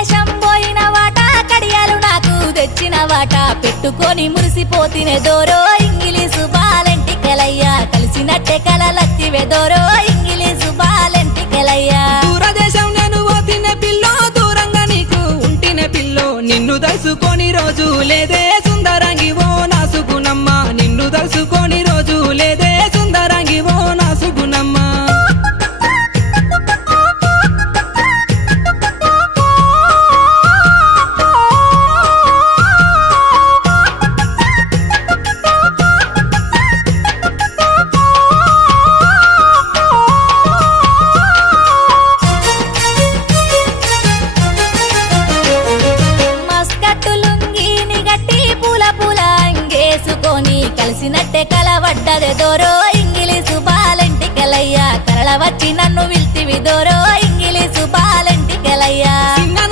దూరదేశం పోయిన వాట కడియాలు నాకు తెచ్చిన వాట పెట్టుకొని మురిసిపోతినే దోరో ఇంగిలీసు బాలెంటికెలయ్యా కలిసినట్టే కలలత్తివే దోరో ఇంగిలీసు బాలెంటికెలయ్యా దూరదేశం నేను పోతిన పిల్లో దూరంగా నీకు ఉంటిన పిల్లో నిన్ను దలుసుకొని రోజు లేదే సుందరంగి ఓ నా సుగుణమ్మ నిన్ను దలుసుకొని రోజు లేదే సుందరంగి ఓ నా సుగుణమ్మ కలిసినట్టే కలవడ్డదే దోరో ఇంగిలీసు బాలెంటికెలయ్యా కరళ వచ్చి నన్ను విల్తివి దోరో ఇంగిలీసు బాల